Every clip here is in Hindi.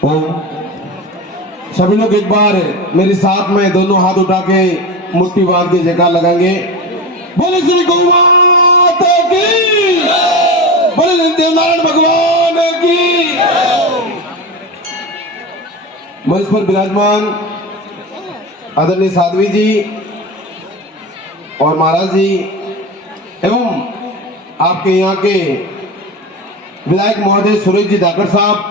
तो सभी लोग एक बार मेरे साथ में दोनों हाथ उठा के मुट्ठी बांध के जयकार लगाएंगे। बोले श्री गौ माता की, बोले देवनारायण भगवान की। मंच पर विराजमान आदरणीय साध्वी जी और महाराज जी एवं आपके यहाँ के विधायक महोदय सुरेश जी धाकड़ साहब,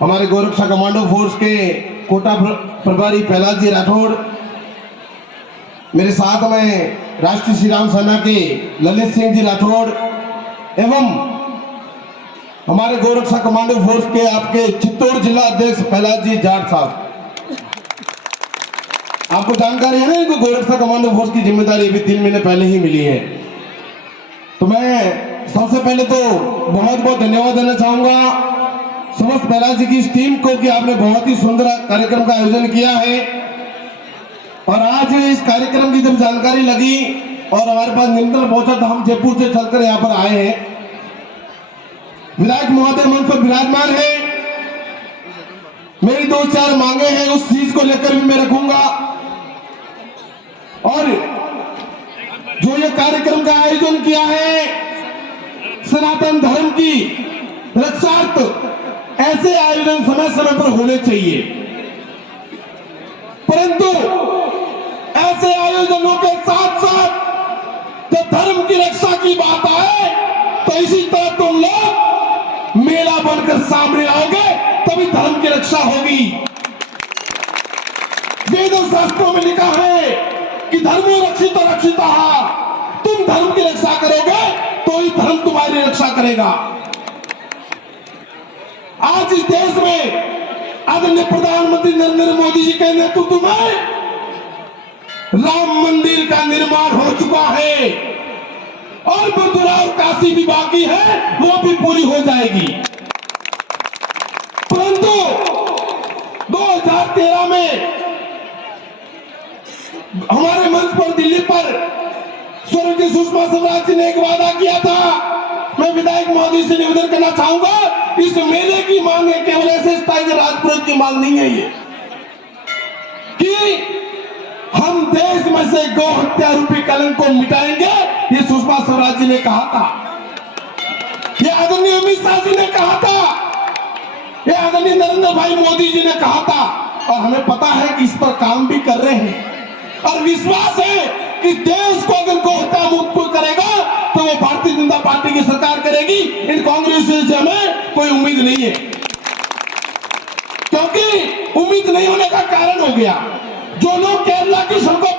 हमारे गोरक्षा कमांडो फोर्स के कोटा प्रभारी प्रहलाद जी राठौड़, मेरे साथ में राष्ट्रीय श्री राम सेना के ललित सिंह जी राठौड़ एवं हमारे गोरक्षा कमांडो फोर्स के आपके चित्तौड़ जिला अध्यक्ष प्रहलाद जी जाट साहब। आपको जानकारी है ना, इनको गोरक्षा कमांडो फोर्स की जिम्मेदारी अभी 3 महीने पहले ही मिली है। तो मैं सबसे पहले तो बहुत बहुत धन्यवाद देना चाहूंगा समस्त प्रहलाद जी की इस टीम को कि आपने बहुत ही सुंदर कार्यक्रम का आयोजन किया है। और आज इस कार्यक्रम की जब जानकारी लगी और हमारे पास निमंत्रण पहुंचा तो हम जयपुर से चलकर यहाँ पर आए हैं। विधायक महोदय मंच पर विराजमान है, मेरी 2-4 मांगे हैं, उस चीज को लेकर भी मैं रखूंगा। और जो ये कार्यक्रम का आयोजन किया है सनातन धर्म की रक्षार्थ, ऐसे आयोजन समय समय पर होने चाहिए, परंतु ऐसे आयोजनों के साथ साथ जब धर्म की रक्षा की बात आए तो इसी तरह तुम लोग मेला बनकर सामने आओगे तभी धर्म की रक्षा होगी। वेदों शास्त्रों में लिखा है कि धर्मो रक्षितो रक्षितः, तुम धर्म की रक्षा करोगे तो ही धर्म तुम्हारी रक्षा करेगा। आज इस देश में आदरणीय प्रधानमंत्री नरेंद्र मोदी जी के नेतृत्व में राम मंदिर का निर्माण हो चुका है और मथुरा और काशी भी बाकी है, वो भी पूरी हो जाएगी। परंतु 2013 में हमारे मंच पर दिल्ली पर स्वर्गीय सुषमा स्वराज जी ने एक वादा किया था। मैं विधायक महोदय से निवेदन करना चाहूंगा, इस मेले की मांग है, केवल एसएस टाइगर राजपुरोहित की मांग नहीं है ये, कि हम देश में से गौ हत्या रूपी कलंक को मिटाएंगे। ये सुषमा स्वराज जी ने कहा था, ये आदरणीय अमित शाह जी ने कहा था, ये आदरणीय नरेंद्र भाई मोदी जी ने कहा था, और हमें पता है कि इस पर काम भी कर रहे हैं। और विश्वास है कि देश को अगर गौ हत्या मुक्त करेगा तो वो भारतीय जनता पार्टी की सरकार करेगी। इन कांग्रेस से हमें कोई उम्मीद नहीं है, क्योंकि उम्मीद नहीं होने का कारण हो गया, जो लोग केरला की सड़कों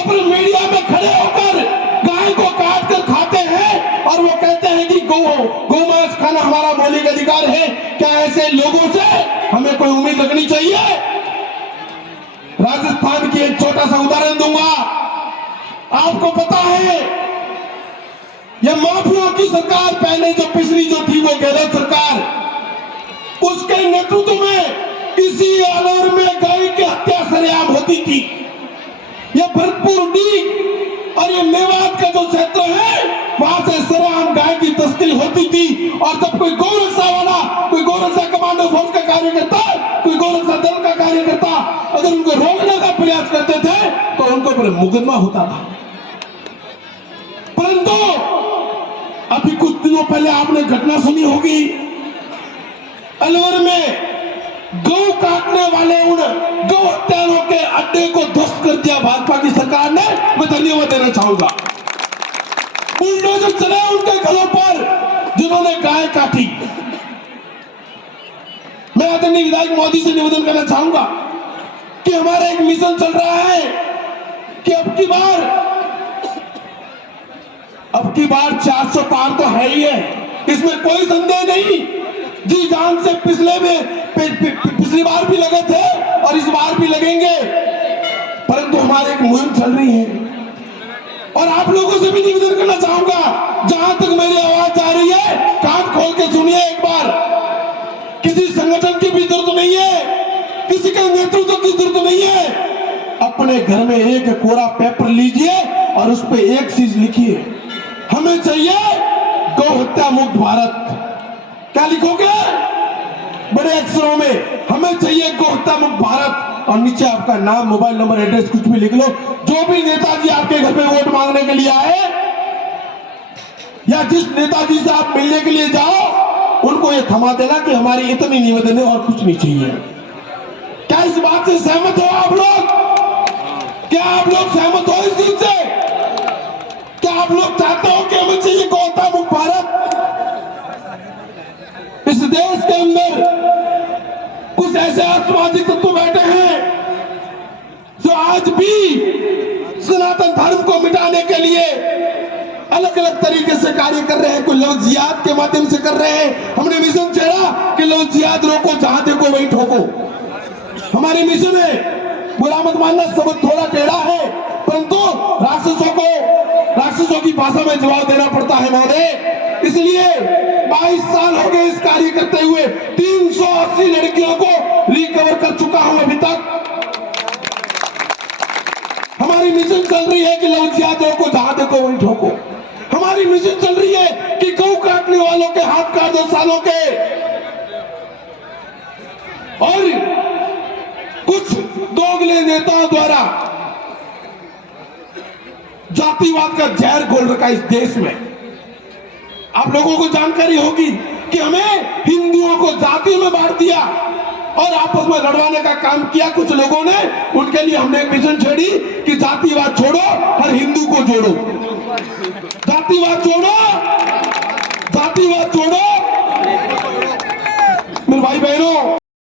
पर मीडिया में खड़े होकर गाय को काट कर खाते हैं और वो कहते हैं कि गौमांस खाना हमारा मौलिक अधिकार है, क्या ऐसे लोगों से हमें कोई उम्मीद रखनी चाहिए? राजस्थान की एक छोटा सा उदाहरण दूंगा। आपको पता है यह माफियाओं की सरकार पहले जो पिछली जो थी वो गहलोत सरकार, उसके नेतृत्व में इसी आलोर में गाय की हत्या सरेआम होती थी। ये भरतपुर डीग और ये मेवात का जो क्षेत्र है वहां से सरेआम गाय की तस्करी होती थी। और जब कोई गौरक्षा वाला, कोई गौरक्षा कमांडो फोर्स का कार्यकर्ता, कोई गौरक्षा दल का कार्यकर्ता अगर उनको रोकने का प्रयास करते थे तो उनको पर मुकदमा होता था। परंतु अभी कुछ दिनों पहले आपने घटना सुनी होगी, अलवर में गौ काटने वाले उन गौ हत्यारों के अड्डे को ध्वस्त कर दिया भाजपा की सरकार ने। मैं धन्यवाद देना चाहूंगा। बुलडोजर चले उनके घरों पर जिन्होंने गाय काटी। मैं आदरणीय विधायक मोदी से निवेदन करना चाहूंगा कि हमारा एक मिशन चल रहा है कि अब की बार 400 पार तो है ही है, इसमें कोई संदेह नहीं। जी जान से पिछली बार भी लगे थे और इस बार भी लगेंगे, परंतु हमारे एक मुहिम चल रही है। और आप लोगों से भी निवेदन करना चाहूंगा, जहां तक मेरी आवाज जा रही है कान खोल के सुनिए एक बार। किसी संगठन की भी जरूरत नहीं है, किसी के नेतृत्व की जरूरत नहीं है। अपने घर में एक कोरा पेपर लीजिए और उस पर एक चीज लिखिए, हमें चाहिए गौ हत्या मुक्त भारत। क्या लिखोगे बड़े अक्षरों में? हमें चाहिए गोहत्या मुक्त भारत, और नीचे आपका नाम, मोबाइल नंबर, एड्रेस कुछ भी लिख लो। जो भी नेताजी आपके घर पे वोट मांगने के लिए आए, या जिस नेताजी से आप मिलने के लिए जाओ, उनको ये थमा देना कि हमारी इतनी निवेदन है और कुछ नहीं चाहिए। क्या इस बात से सहमत हो आप लोग? क्या आप लोग सहमत हो इस चीज से? क्या आप लोग चाहते हो कि हमें चाहिए गोहत्या मुक्त भारत? इस देश के अंदर कुछ ऐसे असामाजिक तत्व बैठे हैं जो आज भी सनातन धर्म को मिटाने के लिए अलग अलग तरीके से कार्य कर रहे हैं। कोई लव जिहाद के माध्यम से कर रहे हैं। हमने मिशन छेड़ा कि लव जिहाद रोको, जहां देखो वही ठोको। हमारी मिशन है, बुरा मत मानना, सब थोड़ा टेढ़ा है, परंतु राक्षसों की भाषा में जवाब देना पड़ता है महोदय। इसलिए 22 साल हो गए इस कार्य करते हुए, 380 लड़कियों को रिकवर कर चुका हूं अभी तक। हमारी मिशन चल रही है कि लव जिहादियों को जहां देखो वही ठोको। हमारी मिशन चल रही है कि गौ काटने वालों के हाथ काट दो सालों के। और कुछ दोगले नेताओं द्वारा जातिवाद का जहर घोल रखा इस देश में। आप लोगों को जानकारी होगी कि हमें हिंदुओं को जातियों में बांट दिया और आपस में लड़वाने का काम किया कुछ लोगों ने। उनके लिए हमने एक मिशन छेड़ी कि जातिवाद छोड़ो और हिंदू को जोड़ो। जातिवाद छोड़ो, जातिवाद छोड़ो। मेरे भाई बहनों,